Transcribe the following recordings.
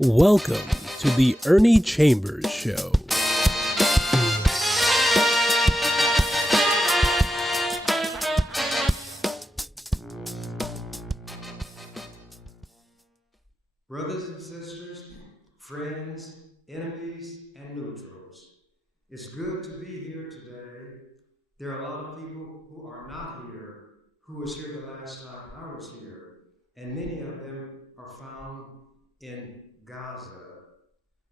Welcome to the Ernie Chambers Show. Brothers and sisters, friends, enemies, and neutrals, it's good to be here today. There are a lot of people who are not here, who was here the last time I was here, and many of them are found in Gaza,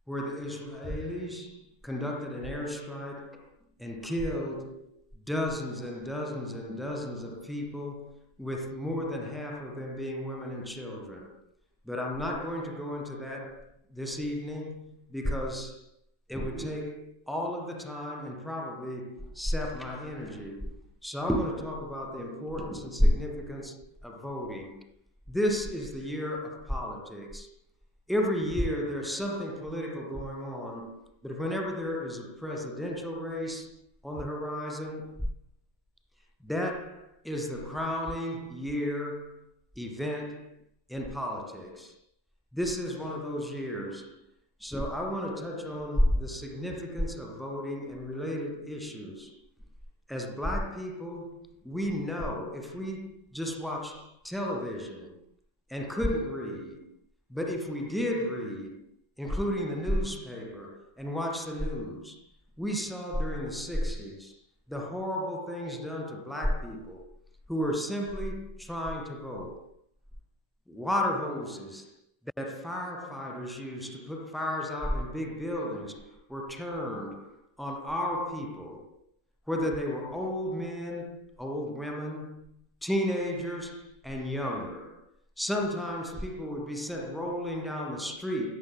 where the Israelis conducted an airstrike and killed dozens and dozens and dozens of people, with more than half of them being women and children. But I'm not going to go into that this evening because it would take all of the time and probably sap my energy. So I'm going to talk about the importance and significance of voting. This is the year of politics. Every year there's something political going on, but whenever there is a presidential race on the horizon, that is the crowning year event in politics. This is one of those years. So I want to touch on the significance of voting and related issues. As Black people, we know if we just watched television and couldn't read, but if we did read, including the newspaper, and watch the news, we saw during the 60s the horrible things done to Black people who were simply trying to vote. Water hoses that firefighters used to put fires out in big buildings were turned on our people, whether they were old men, old women, teenagers, and younger. Sometimes people would be sent rolling down the street.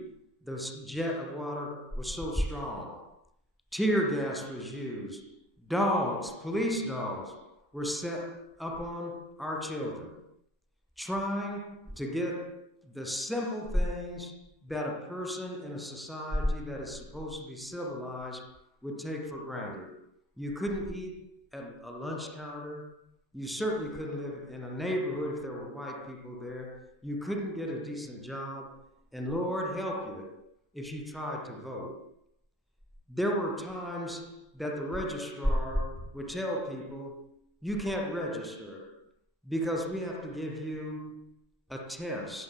The jet of water was so strong. Tear gas was used. Dogs, police dogs, were set up on our children, trying to get the simple things that a person in a society that is supposed to be civilized would take for granted. You couldn't eat at a lunch counter. You certainly couldn't live in a neighborhood if there were white people there. You couldn't get a decent job, and Lord help you if you tried to vote. There were times that the registrar would tell people, you can't register because we have to give you a test.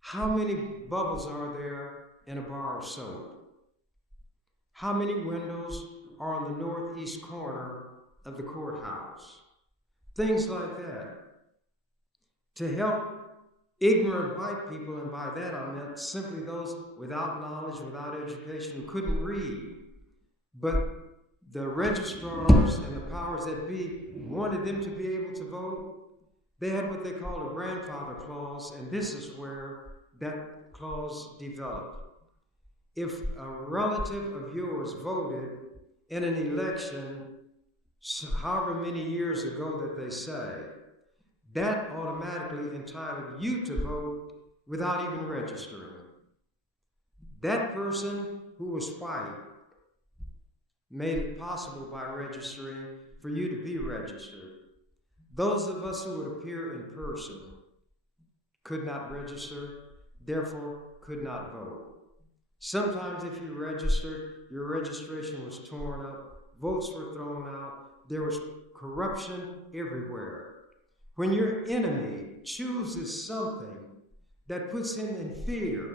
How many bubbles are there in a bar of soap? How many windows are on the northeast corner of the courthouse? Things like that. To help ignorant white people, and by that I meant simply those without knowledge, without education, who couldn't read. But the registrars and the powers that be wanted them to be able to vote. They had what they called a grandfather clause, and this is where that clause developed. If a relative of yours voted in an election, however many years ago that they say, that automatically entitled you to vote without even registering. That person who was white made it possible by registering for you to be registered. Those of us who would appear in person could not register, therefore could not vote. Sometimes if you registered, your registration was torn up, votes were thrown out, there was corruption everywhere. When your enemy chooses something that puts him in fear,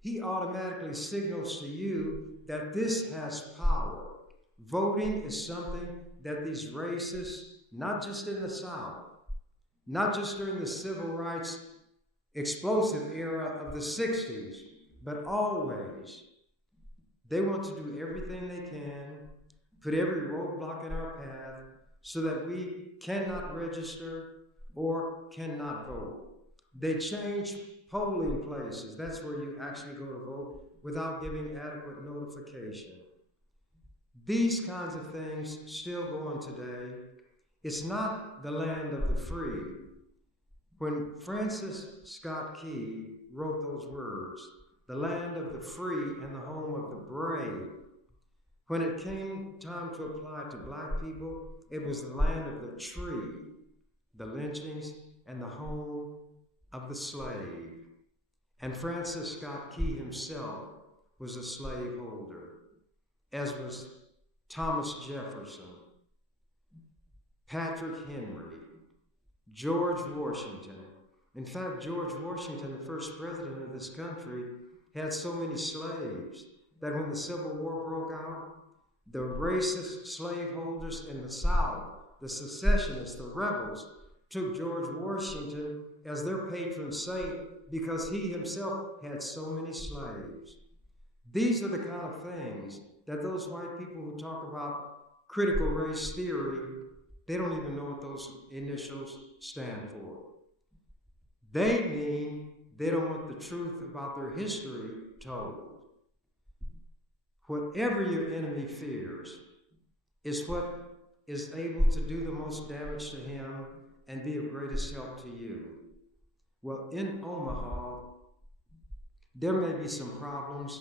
he automatically signals to you that this has power. Voting is something that these racists, not just in the South, not just during the civil rights explosive era of the 60s, but always, they want to do everything they can, put every roadblock in our path so that we cannot register or cannot vote. They change polling places. That's where you actually go to vote without giving adequate notification. These kinds of things still go on today. It's not the land of the free. When Francis Scott Key wrote those words, the land of the free and the home of the brave, when it came time to apply to Black people, it was the land of the tree, the lynchings, and the home of the slave. And Francis Scott Key himself was a slaveholder, as was Thomas Jefferson, Patrick Henry, George Washington. In fact, George Washington, the first president of this country, had so many slaves that when the Civil War broke out, the racist slaveholders in the South, the secessionists, the rebels, took George Washington as their patron saint because he himself had so many slaves. These are the kind of things that those white people who talk about critical race theory, they don't even know what those initials stand for. They mean they don't want the truth about their history told. Whatever your enemy fears is what is able to do the most damage to him and be of greatest help to you. Well, in Omaha, there may be some problems,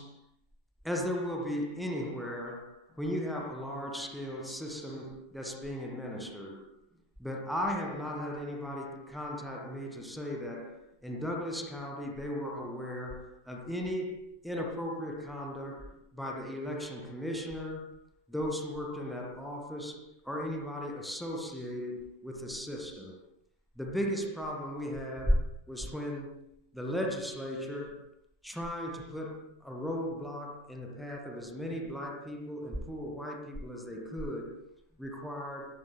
as there will be anywhere when you have a large-scale system that's being administered. But I have not had anybody contact me to say that in Douglas County they were aware of any inappropriate conduct by the election commissioner, those who worked in that office, or anybody associated with the system. The biggest problem we had was when the legislature, trying to put a roadblock in the path of as many black people and poor white people as they could, required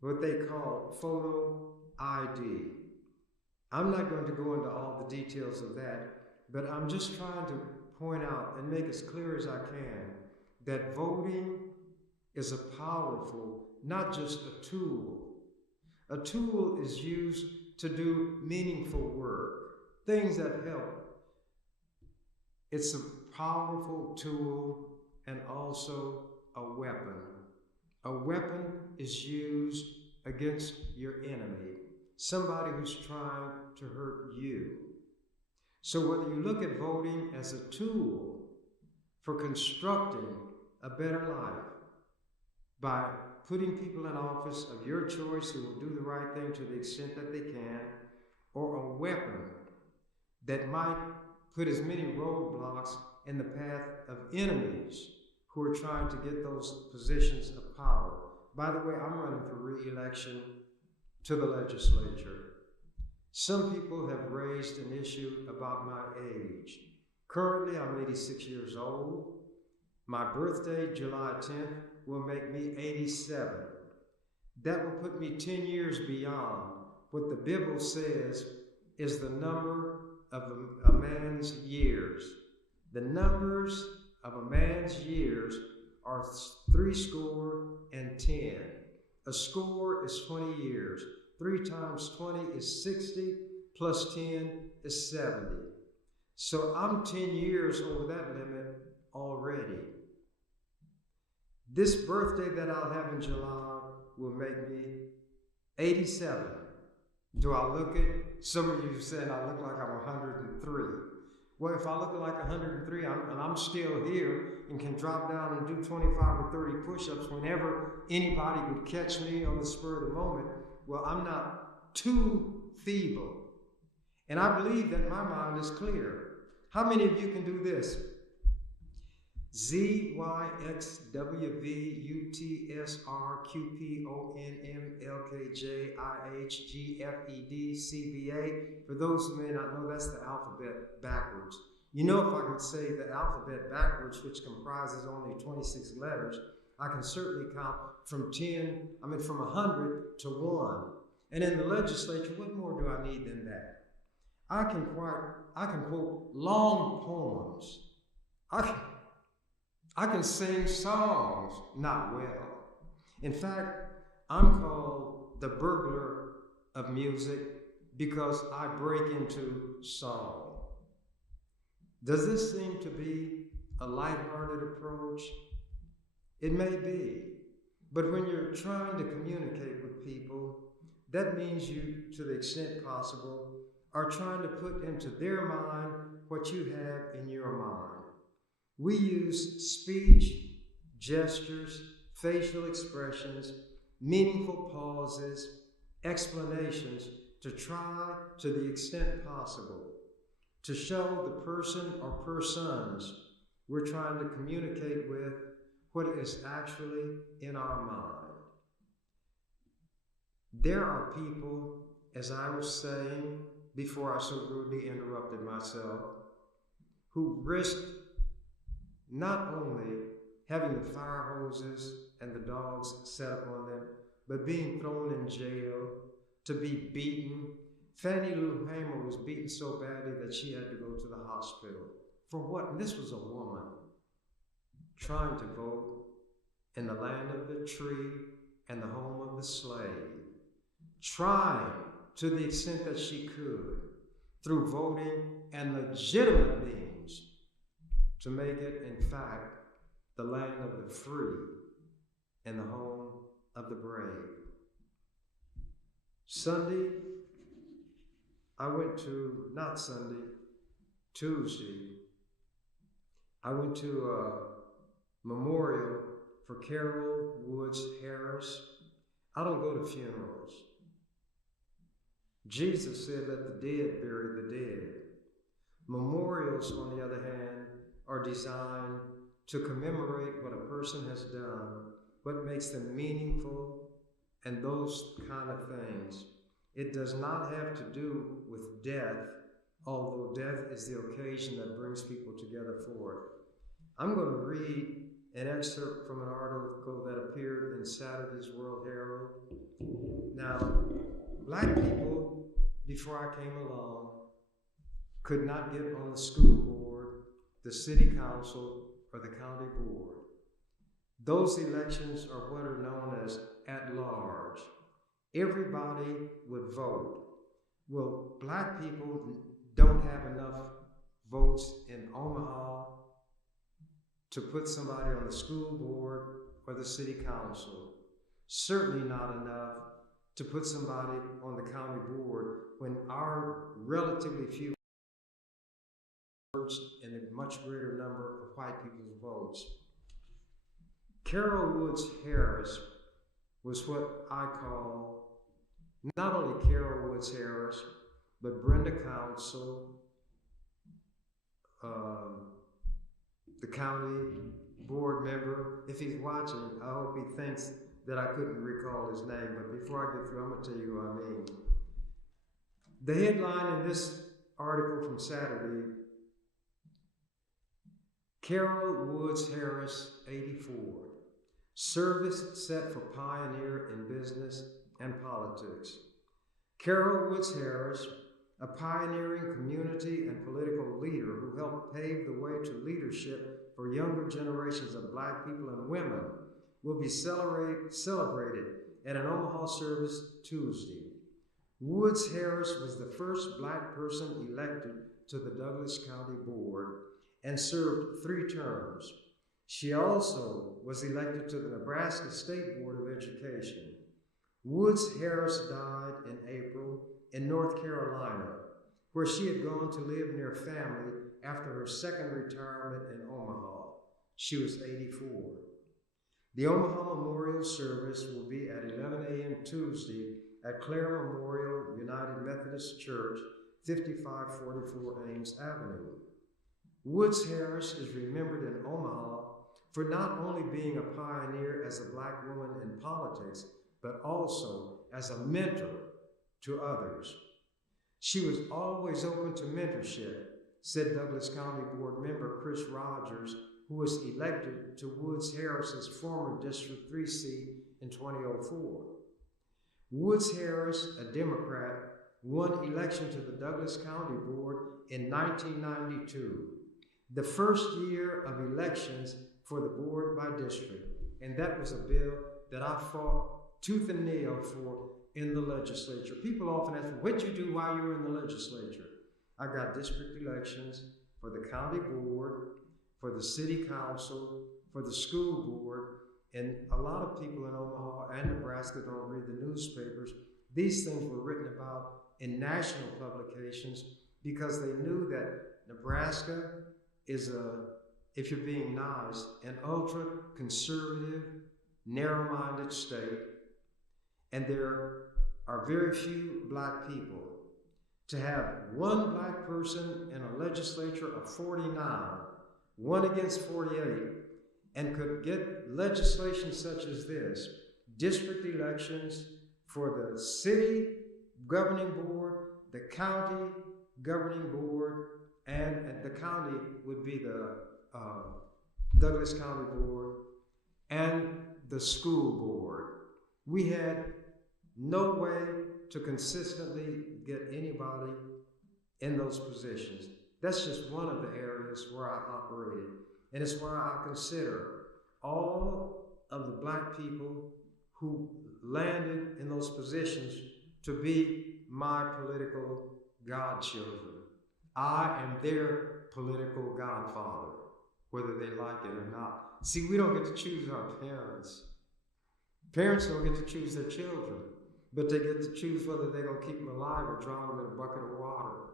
what they call photo ID. I'm not going to go into all the details of that, but I'm just trying to point out and make as clear as I can that voting is a powerful, not just a tool. A tool is used to do meaningful work, things that help. It's a powerful tool and also a weapon. A weapon is used against your enemy, somebody who's trying to hurt you. So whether you look at voting as a tool for constructing a better life by putting people in office of your choice who will do the right thing to the extent that they can, or a weapon that might put as many roadblocks in the path of enemies who are trying to get those positions of power. By the way, I'm running for re-election to the legislature. Some people have raised an issue about my age. Currently, I'm 86 years old. My birthday, July 10th, will make me 87. That will put me 10 years beyond what the Bible says is the number of a man's years. The numbers of a man's years are 70. A score is 20 years. 3 times 20 is 60, plus 10 is 70. So I'm 10 years over that limit already. This birthday that I'll have in July will make me 87. Do I look it? Some of you said I look like I'm 103. Well, if I look like 103 and I'm still here and can drop down and do 25 or 30 push-ups whenever anybody would catch me on the spur of the moment, well, I'm not too feeble. And I believe that my mind is clear. How many of you can do this? Z, Y, X, W, V, U, T, S, R, Q, P, O, N, M, L, K, J, I, H, G, F, E, D, C, B, A. For those who may not know, that's the alphabet backwards. You know, if I could say the alphabet backwards, which comprises only 26 letters, I can certainly count from 100 to 1. And in the legislature, what more do I need than that? I can quote long poems. I can sing songs, not well. In fact, I'm called the burglar of music because I break into song. Does this seem to be a lighthearted approach? It may be, but when you're trying to communicate with people, that means you, to the extent possible, are trying to put into their mind what you have in your mind. We use speech, gestures, facial expressions, meaningful pauses, explanations to try, to the extent possible, to show the person or persons we're trying to communicate with what is actually in our mind. There are people, as I was saying before I so rudely interrupted myself, who risk not only having the fire hoses and the dogs set upon them, but being thrown in jail, to be beaten. Fannie Lou Hamer was beaten so badly that she had to go to the hospital. For what? And this was a woman trying to vote in the land of the tree and the home of the slave, trying to the extent that she could, through voting and legitimate means, to make it, in fact, the land of the free and the home of the brave. Tuesday, I went to a memorial for Carol Woods Harris. I don't go to funerals. Jesus said, let the dead bury the dead. Memorials, on the other hand, are designed to commemorate what a person has done, what makes them meaningful, and those kind of things. It does not have to do with death, although death is the occasion that brings people together for it. I'm going to read an excerpt from an article that appeared in Saturday's World Herald. Now, black people, before I came along, could not get on the school board, the city council, or the county board. Those elections are what are known as at large. Everybody would vote. Well, black people don't have enough votes in Omaha to put somebody on the school board or the city council. Certainly not enough to put somebody on the county board when our relatively few votes and a much greater number of white people's votes. Carol Woods Harris was what I call not only Carol Woods Harris, but Brenda Council, the county board member. If he's watching, I hope he thinks that I couldn't recall his name, but before I get through, I'm going to tell you who I mean. The headline in this article from Saturday, Carol Woods Harris, 84. Service set for pioneer in business and politics. Carol Woods Harris, a pioneering community and political leader who helped pave the way to leadership for younger generations of black people and women, will be celebrated at an Omaha service Tuesday. Woods Harris was the first black person elected to the Douglas County Board and served 3 terms. She also was elected to the Nebraska State Board of Education. Woods Harris died in April in North Carolina, where she had gone to live near family after her second retirement in Omaha. She was 84. The Omaha Memorial Service will be at 11 a.m. Tuesday at Clare Memorial United Methodist Church, 5544 Ames Avenue. Woods Harris is remembered in Omaha for not only being a pioneer as a black woman in politics, but also as a mentor to others. She was always open to mentorship, said Douglas County Board member Chris Rogers, who was elected to Woods Harris's former District 3 seat in 2004. Woods Harris, a Democrat, won election to the Douglas County Board in 1992, the first year of elections for the board by district, and that was a bill that I fought tooth and nail for in the legislature. People often ask me, what'd you do while you were in the legislature? I got district elections for the county board, for the city council, for the school board, and a lot of people in Omaha and Nebraska don't read the newspapers. These things were written about in national publications because they knew that Nebraska is if you're being nice, an ultra-conservative, narrow-minded state, and there are very few black people. to have one black person in a legislature of 49, one against 48, and could get legislation such as this, district elections for the city governing board, the county governing board, and the county would be the Douglas County Board, and the school board. We had no way to consistently get anybody in those positions. That's just one of the areas where I operated. And it's why I consider all of the black people who landed in those positions to be my political godchildren. I am their political godfather, whether they like it or not. See, we don't get to choose our parents. Parents don't get to choose their children, but they get to choose whether they're going to keep them alive or drown them in a bucket of water.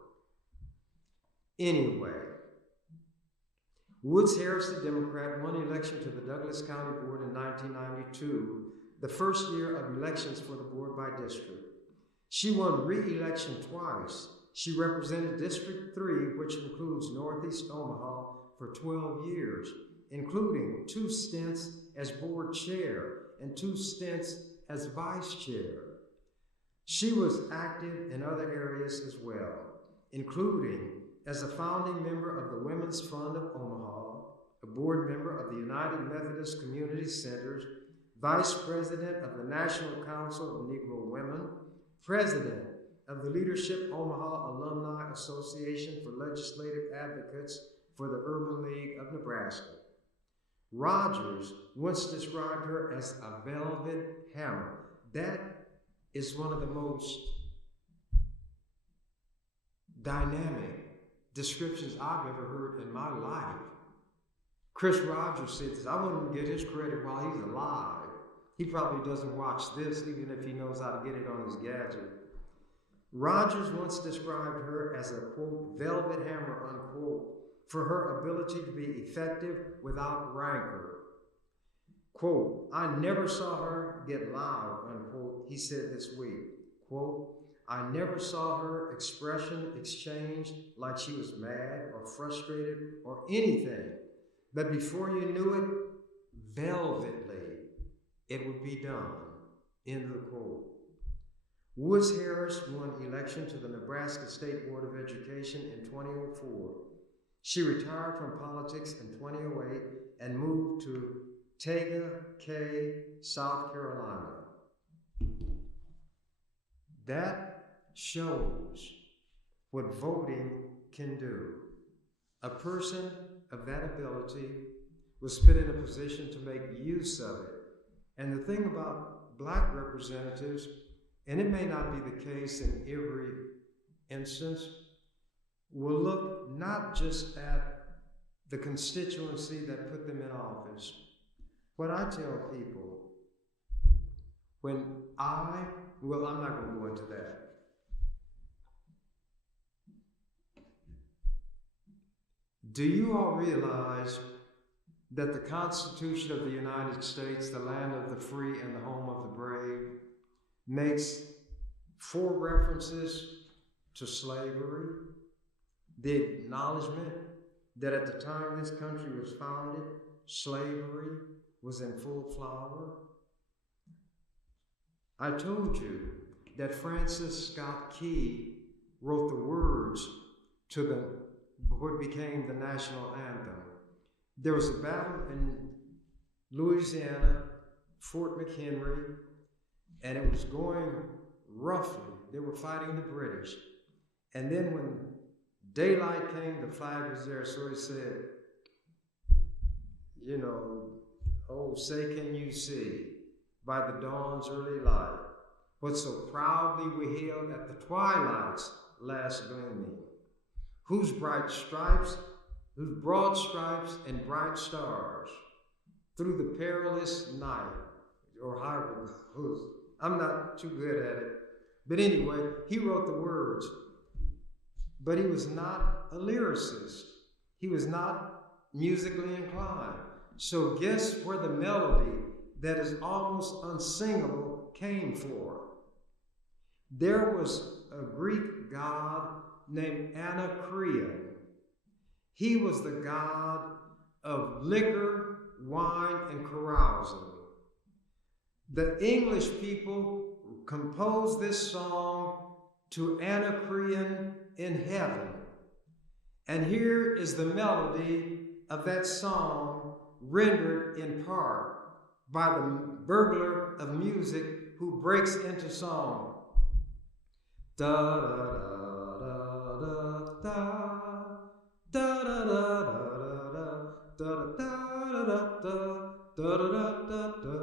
Anyway, Woods Harris, the Democrat, won election to the Douglas County Board in 1992, the first year of elections for the board by district. She won re-election twice. She represented District 3, which includes Northeast Omaha, for 12 years, including 2 stints as board chair and 2 stints as vice chair. She was active in other areas as well, including as a founding member of the Women's Fund of Omaha, a board member of the United Methodist Community Centers, vice president of the National Council of Negro Women, president of the Leadership Omaha Alumni Association for Legislative Advocates for the Urban League of Nebraska. Rogers once described her as a velvet hammer. That is one of the most dynamic descriptions I've ever heard in my life. Chris Rogers said this. I want him to get his credit while he's alive. He probably doesn't watch this, even if he knows how to get it on his gadget. Rogers once described her as a, quote, velvet hammer, unquote, for her ability to be effective without rancor. Quote, I never saw her get loud, unquote, he said this week. Quote, I never saw her expression exchanged like she was mad or frustrated or anything. But before you knew it, velvetly, it would be done. End of the quote. Woods Harris won election to the Nebraska State Board of Education in 2004. She retired from politics in 2008 and moved to Tega Cay, South Carolina. That shows what voting can do. A person of that ability was put in a position to make use of it. And the thing about black representatives, and it may not be the case in every instance, will look not just at the constituency that put them in office. What I tell people, I'm not going to go into that. Do you all realize that the Constitution of the United States, the land of the free and the home of the brave, makes 4 references to slavery, the acknowledgement that at the time this country was founded, slavery was in full flower? I told you that Francis Scott Key wrote the words to what became the national anthem. There was a battle in Louisiana, Fort McHenry, and it was going roughly. They were fighting the British. And then when daylight came, the flag was there, so he said, oh, say can you see, by the dawn's early light, what so proudly we hailed at the twilight's last gleaming, whose broad stripes and bright stars, through the perilous night, or however it goes. I'm not too good at it. But anyway, he wrote the words, but he was not a lyricist. He was not musically inclined. So guess where the melody that is almost unsingable came from? There was a Greek god named Anacreon. He was the god of liquor, wine, and carousing. The English people composed this song to Anacreon in heaven. And here is the melody of that song rendered in part by the burglar of music who breaks into song. Da da da da da da da da da da da da da da.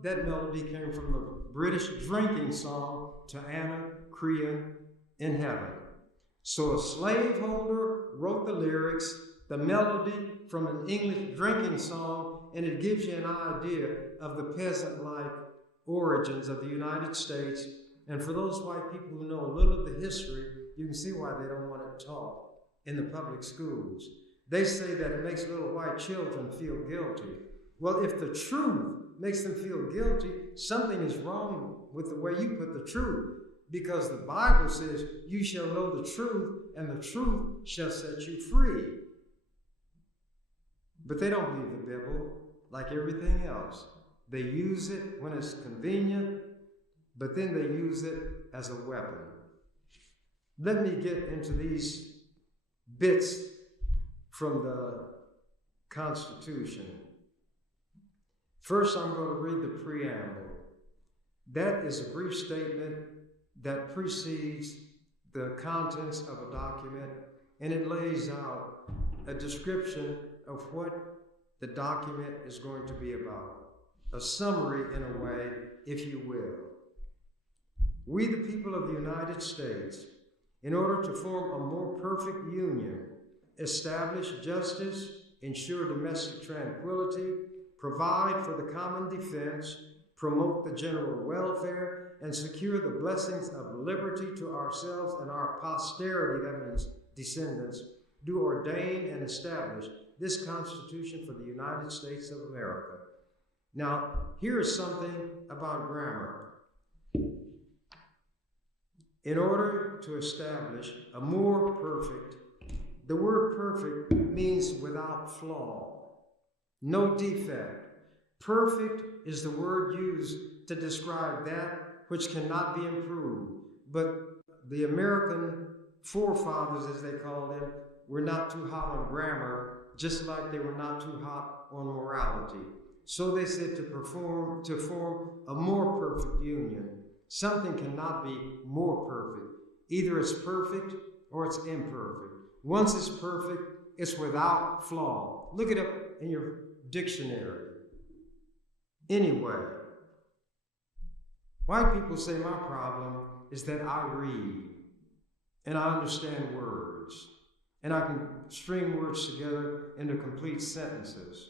That melody came from the British drinking song to Anacreon in heaven. So a slaveholder wrote the lyrics, the melody from an English drinking song, and it gives you an idea of the peasant-like origins of the United States. And for those white people who know a little of the history, you can see why they don't want it taught in the public schools. They say that it makes little white children feel guilty. Well, if the truth makes them feel guilty, something is wrong with the way you put the truth. Because the Bible says, you shall know the truth, and the truth shall set you free. But they don't believe the Bible like everything else. They use it when it's convenient, but then they use it as a weapon. Let me get into these bits from the Constitution. First, I'm going to read the preamble. That is a brief statement that precedes the contents of a document, and it lays out a description of what the document is going to be about. A summary, in a way, if you will. We, the people of the United States, in order to form a more perfect union, establish justice, ensure domestic tranquility, provide for the common defense, promote the general welfare, and secure the blessings of liberty to ourselves and our posterity, that means descendants, do ordain and establish this Constitution for the United States of America. Now, here is something about grammar. In order to establish a more perfect, the word perfect means without flaw, no defect. Perfect is the word used to describe that which cannot be improved. But the American forefathers, as they call them, were not too hot on grammar, just like they were not too hot on morality. So they said to form a more perfect union. Something cannot be more perfect. Either it's perfect or it's imperfect. Once it's perfect, it's without flaw. Look it up in your dictionary. Anyway, white people say my problem is that I read and I understand words and I can string words together into complete sentences.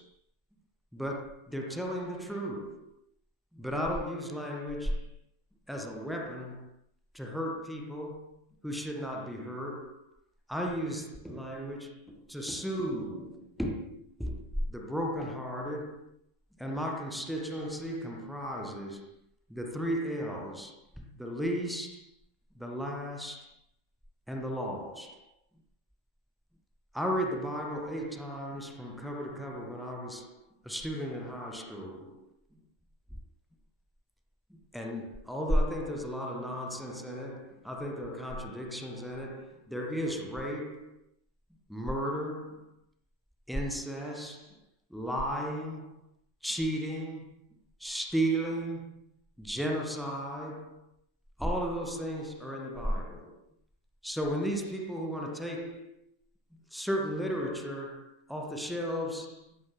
But they're telling the truth. But I don't use language as a weapon to hurt people who should not be hurt. I use language to soothe the brokenhearted, and my constituency comprises the 3 L's: the least, the last, and the lost. I read the Bible 8 times from cover to cover when I was a student in high school. And although I think there's a lot of nonsense in it, I think there are contradictions in it. There is rape, murder, incest, lying, cheating, stealing, genocide. All of those things are in the Bible. So when these people who want to take certain literature off the shelves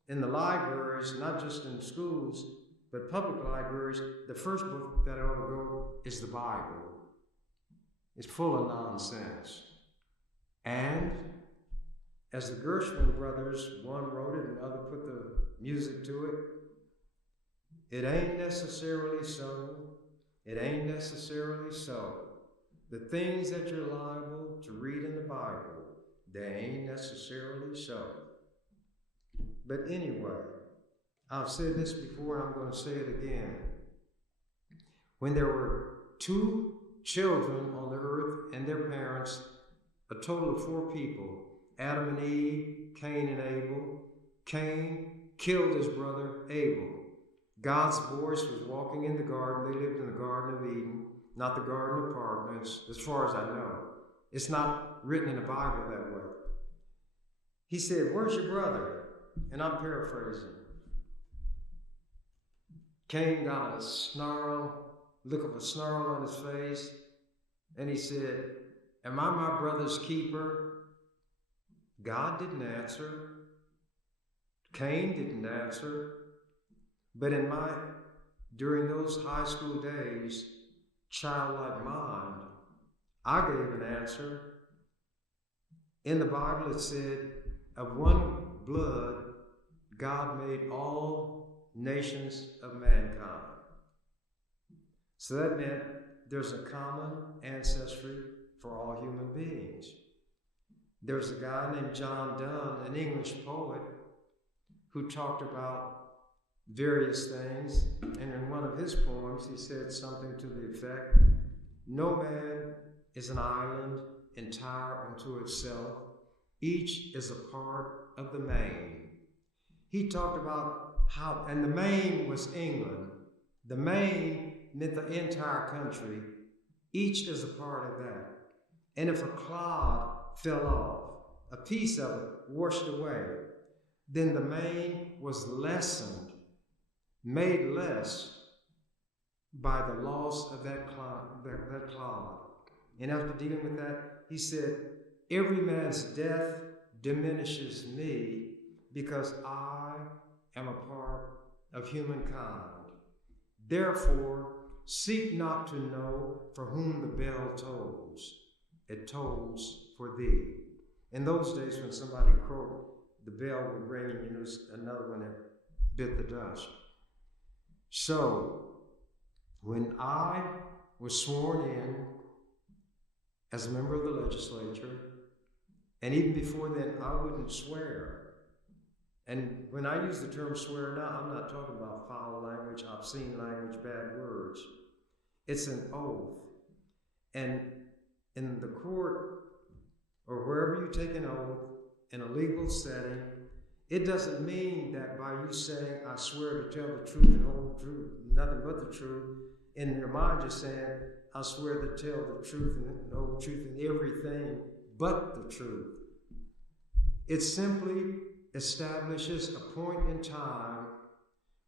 in the libraries, not just in schools, but public libraries, the first book that ought to go is the Bible. It's full of nonsense. And As the Gershwin brothers, one wrote it and the other put the music to it, it ain't necessarily so. It ain't necessarily so. The things that you're liable to read in the Bible, they ain't necessarily so. But anyway, I've said this before and I'm going to say it again. When there were 2 children on the earth and their parents, a total of 4 people, Adam and Eve, Cain and Abel. Cain killed his brother Abel. God's voice was walking in the garden. They lived in the Garden of Eden, not the Garden of Apartments, as far as I know. It's not written in the Bible that way. He said, "Where's your brother?" And I'm paraphrasing. Cain got a look of a snarl on his face, and he said, "Am I my brother's keeper?" God didn't answer. Cain didn't answer. But during those high school days, childlike mind, I gave an answer. In the Bible it said, of one blood, God made all nations of mankind. So that meant there's a common ancestry for all human beings. There's a guy named John Donne, an English poet, who talked about various things, and in one of his poems he said something to the effect, "No man is an island entire unto itself. Each is a part of the main." He talked about how, and the main was England. The main meant the entire country. Each is a part of that. And if a clod fell off, a piece of it washed away, then the main was lessened, made less by the loss of that clod. And after dealing with that, he said, "Every man's death diminishes me because I am a part of humankind. Therefore, seek not to know for whom the bell tolls. It tolls for thee." In those days when somebody crowed, the bell would ring and you knew another one had bit the dust. So, when I was sworn in as a member of the legislature, and even before then, I wouldn't swear. And when I use the term swear now, I'm not talking about foul language, obscene language, bad words. It's an oath. And in the court, or wherever you take an oath in a legal setting, it doesn't mean that by you saying, "I swear to tell the truth and whole truth, nothing but the truth," in your mind you're saying, "I swear to tell the truth and the whole truth and everything but the truth." It simply establishes a point in time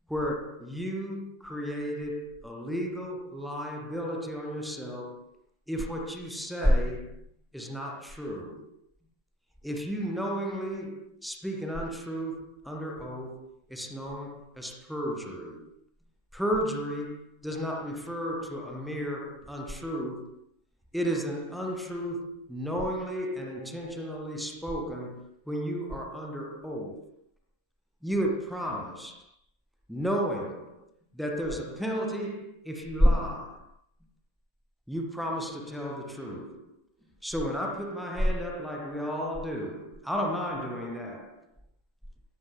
where you created a legal liability on yourself if what you say is not true. If you knowingly speak an untruth under oath, it's known as perjury. Perjury does not refer to a mere untruth. It is an untruth knowingly and intentionally spoken when you are under oath. You had promised, knowing that there's a penalty if you lie. You promised to tell the truth. So when I put my hand up like we all do, I don't mind doing that.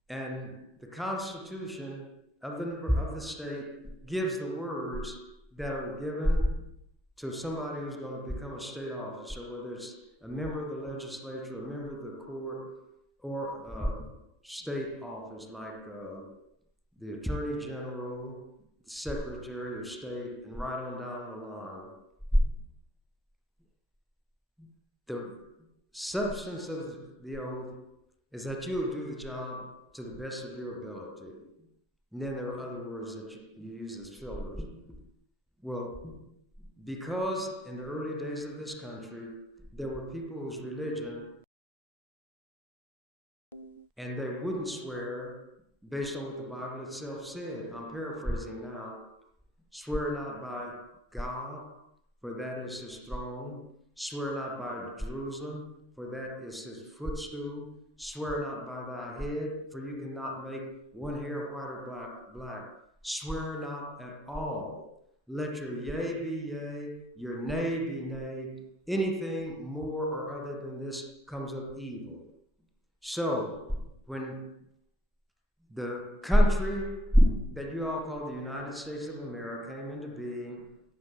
And the Constitution of the state gives the words that are given to somebody who's going to become a state officer, whether it's a member of the legislature, a member of the court, or a state office like the Attorney General, the Secretary of State, and right on down the line. The substance of the oath is that you will do the job to the best of your ability. And then there are other words that you use as fillers. Well, because in the early days of this country, there were people whose religion, and they wouldn't swear based on what the Bible itself said. I'm paraphrasing now. Swear not by God, for that is his throne. Swear not by Jerusalem, for that is his footstool. Swear not by thy head, for you cannot make one hair white or black. Swear not at all. Let your yea be yea, your nay be nay. Anything more or other than this comes of evil. So, when the country that you all call the United States of America came into being,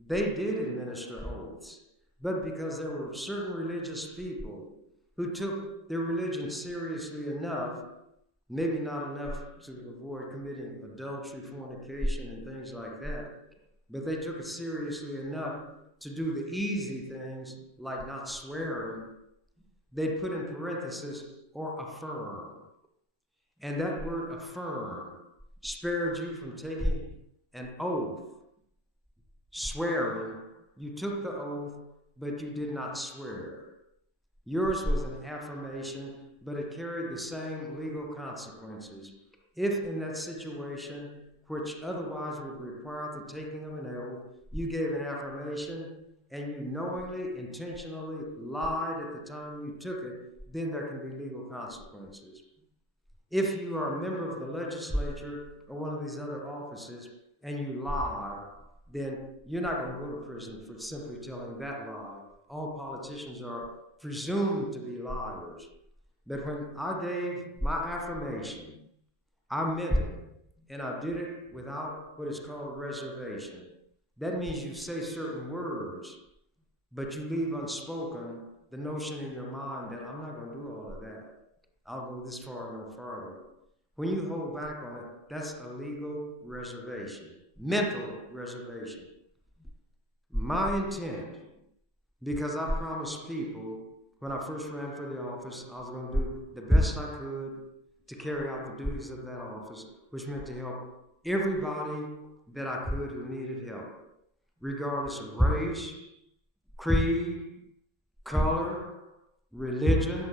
they did administer oaths. But because there were certain religious people who took their religion seriously enough, maybe not enough to avoid committing adultery, fornication, and things like that, but they took it seriously enough to do the easy things like not swearing, they'd put in parentheses, or affirm. And that word affirm spared you from taking an oath, swearing. You took the oath, but you did not swear. Yours was an affirmation, but it carried the same legal consequences. If in that situation, which otherwise would require the taking of an oath, you gave an affirmation and you knowingly, intentionally lied at the time you took it, then there can be legal consequences. If you are a member of the legislature or one of these other offices and you lie, then you're not going to go to prison for simply telling that lie. All politicians are presumed to be liars. But when I gave my affirmation, I meant it, and I did it without what is called reservation. That means you say certain words, but you leave unspoken the notion in your mind that I'm not going to do all of that. I'll go this far and no farther. When you hold back on it, that's a legal reservation, mental reservation. My intent, because I promised people when I first ran for the office, I was going to do the best I could to carry out the duties of that office, which meant to help everybody that I could who needed help, regardless of race, creed, color, religion,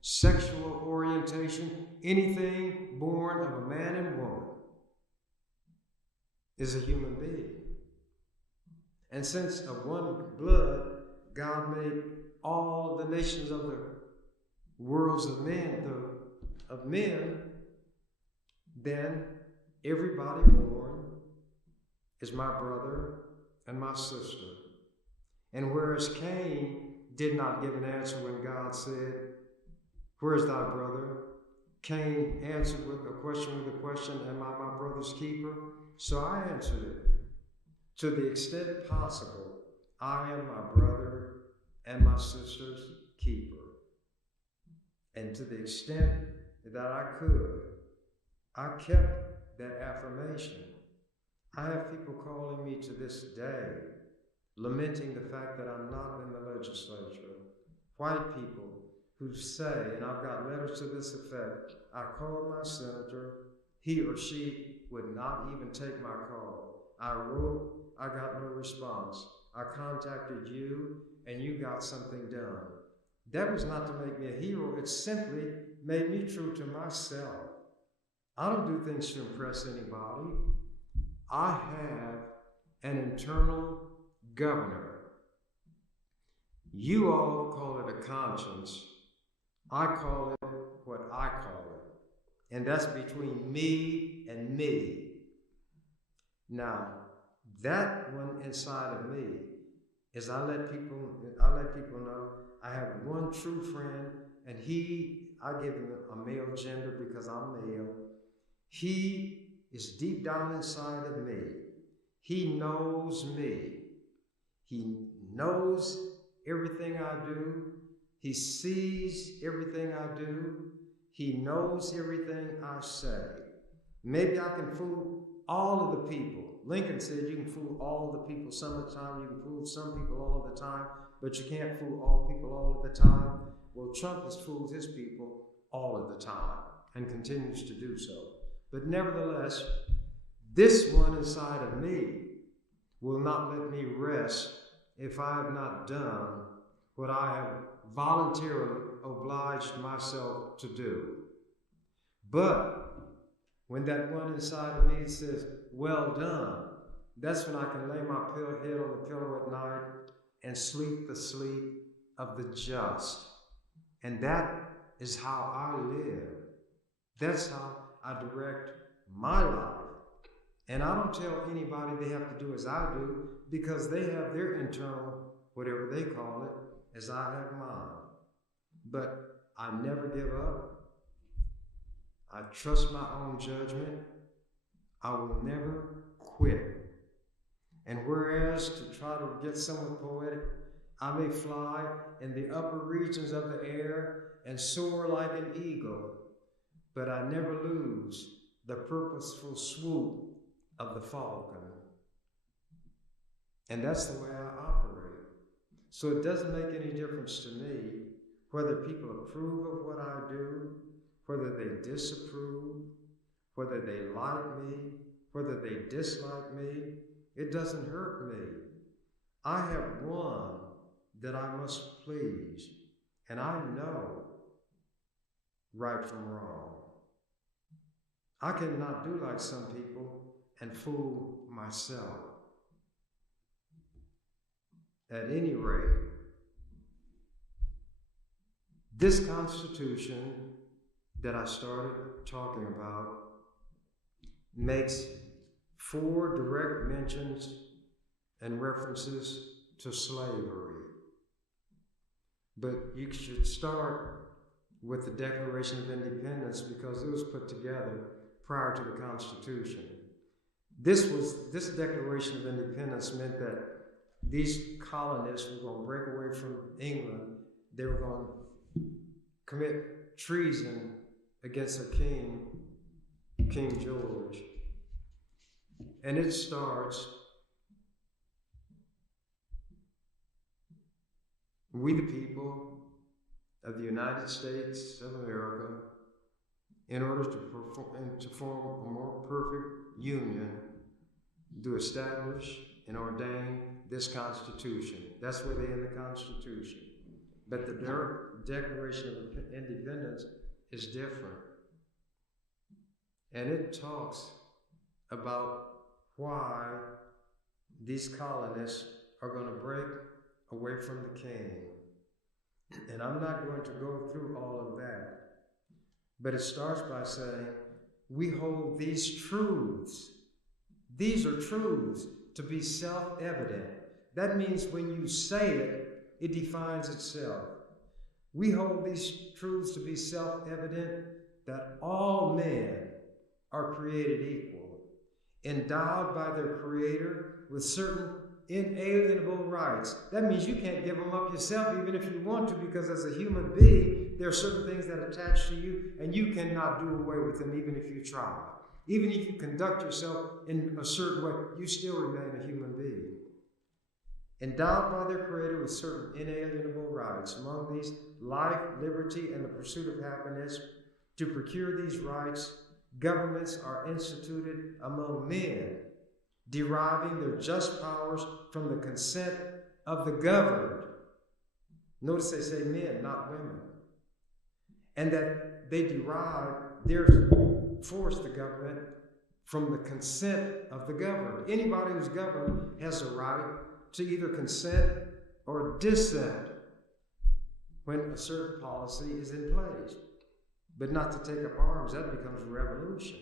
sexual orientation. Anything born of a man and woman is a human being. And since of one blood, God made all the nations of the worlds of men, then everybody born is my brother and my sister. And whereas Cain did not give an answer when God said, "Where's thy brother?" Cain answered with a question, "Am I my brother's keeper?" So I answered it. To the extent possible, I am my brother and my sister's keeper. And to the extent that I could, I kept that affirmation. I have people calling me to this day, lamenting the fact that I'm not in the legislature. White people who say, and I've got letters to this effect, I called my senator, he or she would not even take my call. I wrote, I got no response. I contacted you, and you got something done. That was not to make me a hero. It simply made me true to myself. I don't do things to impress anybody. I have an internal governor. You all call it a conscience. I call it what I call it. And that's between me and me. Now, that one inside of me is I let people know I have one true friend, and I give him a male gender because I'm male. He is deep down inside of me. He knows me. He knows everything I do. He sees everything I do. He knows everything I say. Maybe I can fool all of the people. Lincoln said you can fool all the people some of the time. You can fool some people all of the time, but you can't fool all people all of the time. Well, Trump has fooled his people all of the time and continues to do so. But nevertheless, this one inside of me will not let me rest if I have not done what I have voluntarily obliged myself to do. But when that one inside of me says, "Well done," that's when I can lay my head on the pillow at night and sleep the sleep of the just. And that is how I live. That's how I direct my life. And I don't tell anybody they have to do as I do, because they have their internal, whatever they call it, as I have mine. But I never give up. I trust my own judgment. I will never quit. And whereas to try to get somewhat poetic, I may fly in the upper regions of the air and soar like an eagle, but I never lose the purposeful swoop of the falcon. And that's the way I operate. So it doesn't make any difference to me whether people approve of what I do, whether they disapprove, whether they like me, whether they dislike me. It doesn't hurt me. I have one that I must please, and I know right from wrong. I cannot do like some people and fool myself. At any rate, this Constitution that I started talking about makes 4 direct mentions and references to slavery. But you should start with the Declaration of Independence, because it was put together prior to the Constitution. This Declaration of Independence meant that these colonists were going to break away from England. They were going to commit treason against their king, King George. And it starts, we the people of the United States of America, in order to form a more perfect union, do establish and ordain this Constitution. That's where they end the Constitution. But the Declaration of Independence is different. And it talks about why these colonists are going to break away from the king. And I'm not going to go through all of that. But it starts by saying, we hold these truths. These are truths to be self-evident. That means when you say it, it defines itself. We hold these truths to be self-evident, that all men are created equal, endowed by their Creator with certain inalienable rights. That means you can't give them up yourself even if you want to, because as a human being, there are certain things that attach to you, and you cannot do away with them even if you try. Even if you conduct yourself in a certain way, you still remain a human being. Endowed by their Creator with certain inalienable rights, among these life, liberty, and the pursuit of happiness. To procure these rights, governments are instituted among men, deriving their just powers from the consent of the governed. Notice they say men, not women. And that they derive their force, the government, from the consent of the governed. Anybody who's governed has a right to either consent or dissent when a certain policy is in place. But not to take up arms, that becomes a revolution.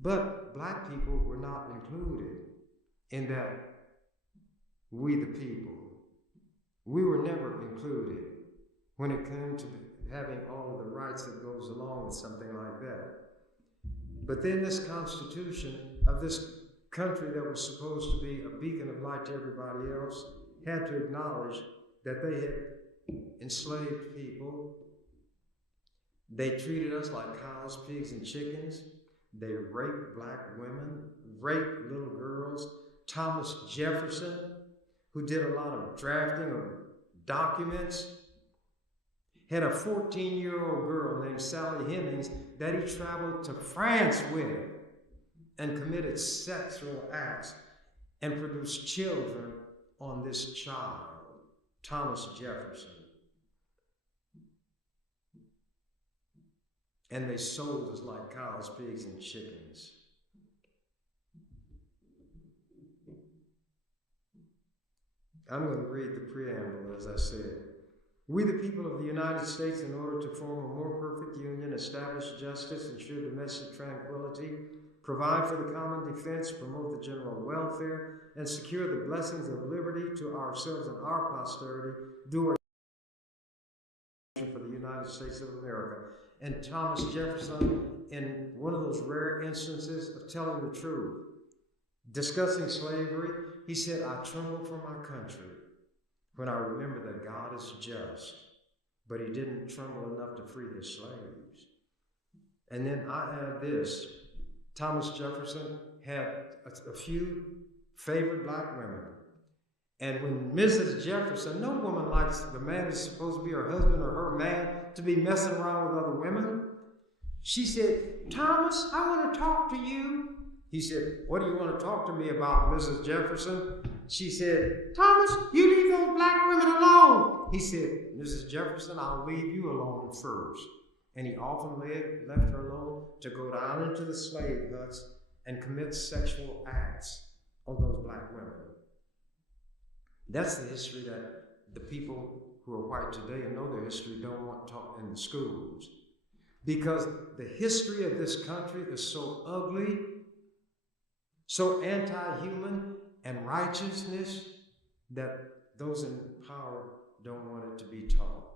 But black people were not included in that we the people. We were never included when it came to having all of the rights that goes along with something like that. But then this Constitution of this country that was supposed to be a beacon of light to everybody else had to acknowledge that they had enslaved people. They treated us like cows, pigs, and chickens. They raped black women, raped little girls. Thomas Jefferson, who did a lot of drafting of documents, had a 14-year-old girl named Sally Hemings that he traveled to France with and committed sexual acts and produced children on this child, Thomas Jefferson. And they sold us like cows, pigs, and chickens. I'm going to read the preamble, as I said. We, the people of the United States, in order to form a more perfect union, establish justice, ensure domestic tranquility, provide for the common defense, promote the general welfare, and secure the blessings of liberty to ourselves and our posterity, do our for the United States of America. And Thomas Jefferson, in one of those rare instances of telling the truth, discussing slavery, he said, I tremble for my country when I remember that God is just, but he didn't tremble enough to free his slaves. And then I add this, Thomas Jefferson had a few favorite black women. And when Mrs. Jefferson, no woman likes the man who's supposed to be her husband or her man to be messing around with other women. She said, Thomas, I want to talk to you. He said, what do you want to talk to me about, Mrs. Jefferson? She said, Thomas, you leave those black women alone. He said, Mrs. Jefferson, I'll leave you alone first. And he often left her alone to go down into the slave huts and commit sexual acts on those black women. That's the history that the people who are white today and know their history don't want taught in the schools. Because the history of this country is so ugly, so anti-human and righteousness that those in power don't want it to be taught.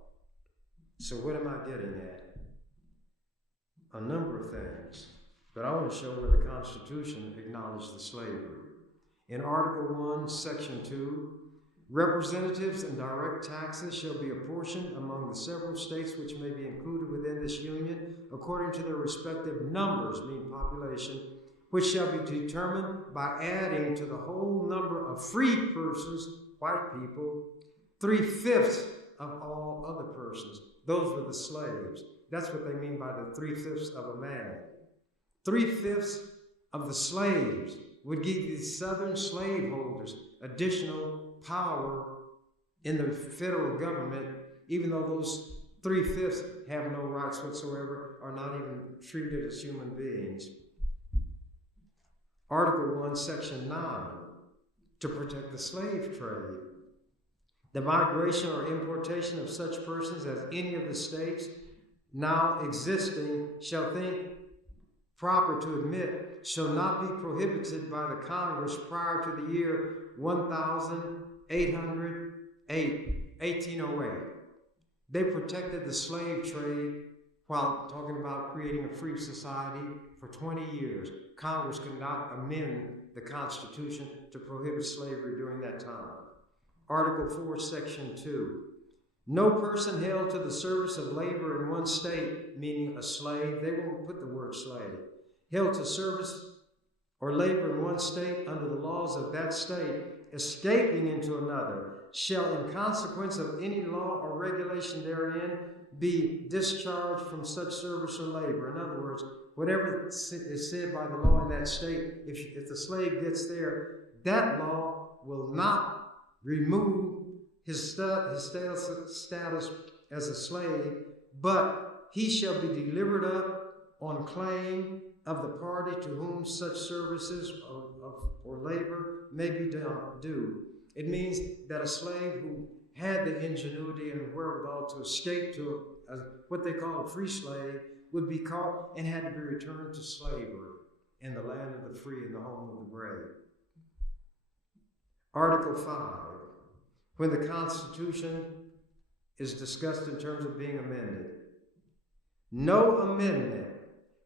So what am I getting at? A number of things. But I want to show where the Constitution acknowledged the slavery. In Article 1, Section 2, representatives and direct taxes shall be apportioned among the several states which may be included within this union according to their respective numbers, meaning population, which shall be determined by adding to the whole number of free persons, white people, 3/5 of all other persons. Those were the slaves. That's what they mean by the 3/5 of a man. 3/5 of the slaves would give the southern slaveholders additional power in the federal government, even though those 3/5 have no rights whatsoever, are not even treated as human beings. Article 1, Section 9, to protect the slave trade. The migration or importation of such persons as any of the states now existing shall think proper to admit shall not be prohibited by the Congress prior to the year 1808. They protected the slave trade while talking about creating a free society for 20 years. Congress could not amend the Constitution to prohibit slavery during that time. Article 4, Section 2. No person held to the service of labor in one state, meaning a slave, they won't put the word slave, held to service or labor in one state under the laws of that state, escaping into another, shall in consequence of any law or regulation therein be discharged from such service or labor. In other words, whatever is said by the law in that state, if the slave gets there, that law will not remove his status as a slave, but he shall be delivered up on claim of the party to whom such services or labor may be due. It means that a slave who had the ingenuity and wherewithal to escape to what they call a free slave would be caught and had to be returned to slavery in the land of the free and the home of the brave. Article 5, when the Constitution is discussed in terms of being amended. No amendment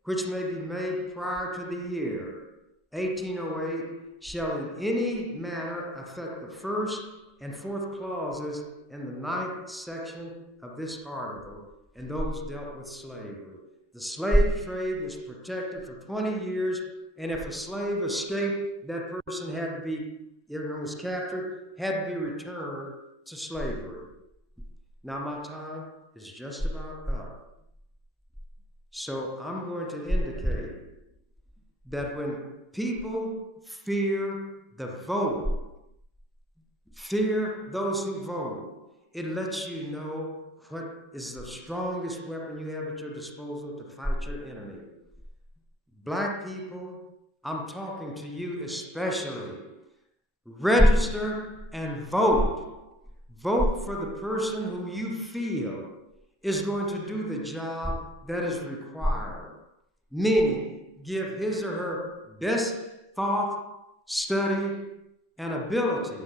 which may be made prior to the year 1808 shall in any manner affect the first and fourth clauses in the 9th section of this article, and those dealt with slavery. The slave trade was protected for 20 years, and if a slave escaped, that person had to be, if it was captured, had to be returned to slavery. Now my time is just about up. So I'm going to indicate that when people fear the vote, fear those who vote, it lets you know what is the strongest weapon you have at your disposal to fight your enemy. Black people, I'm talking to you especially. Register and vote. Vote for the person who you feel is going to do the job that is required, meaning give his or her best thought, study, and ability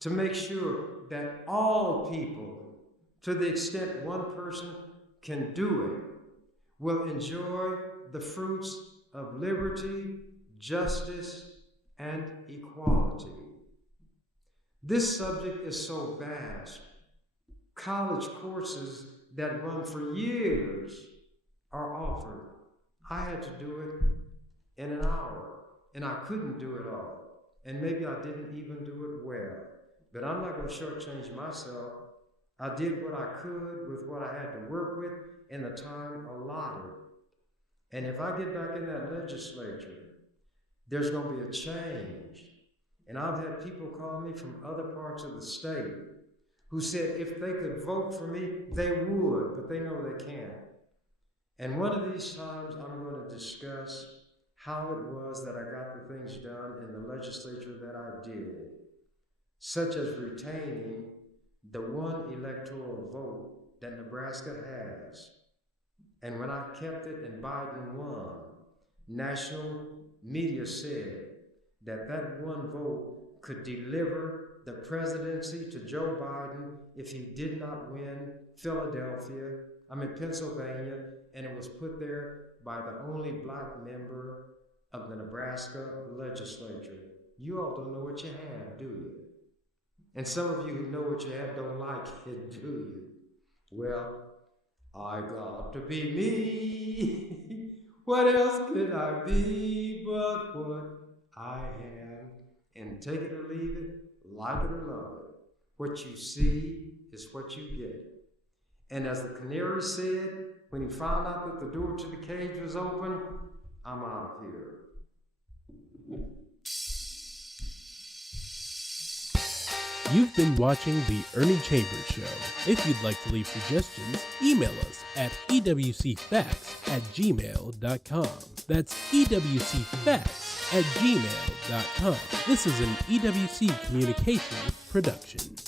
to make sure that all people, to the extent one person can do it, will enjoy the fruits of liberty, justice, and equality. This subject is so vast. College courses that run for years are offered. I had to do it in an hour, and I couldn't do it all. And maybe I didn't even do it well. But I'm not going to shortchange myself. I did what I could with what I had to work with in the time allotted. And if I get back in that legislature, there's going to be a change. And I've had people call me from other parts of the state who said if they could vote for me, they would, but they know they can't. And one of these times I'm going to discuss how it was that I got the things done in the legislature that I did, such as retaining the one electoral vote that Nebraska has. And when I kept it and Biden won, national media said that that one vote could deliver the presidency to Joe Biden if he did not win Pennsylvania, and it was put there by the only black member of the Nebraska legislature. You all don't know what you have, do you? And some of you who know what you have don't like it, do you? Well, I got to be me. What else could I be but what I am? And take it or leave it, like it or love it. What you see is what you get. And as the canary said, when he found out that the door to the cage was open, I'm out of here. You've been watching The Ernie Chambers Show. If you'd like to leave suggestions, email us at ewcfacts@gmail.com. That's ewcfacts@gmail.com. This is an EWC Communications production.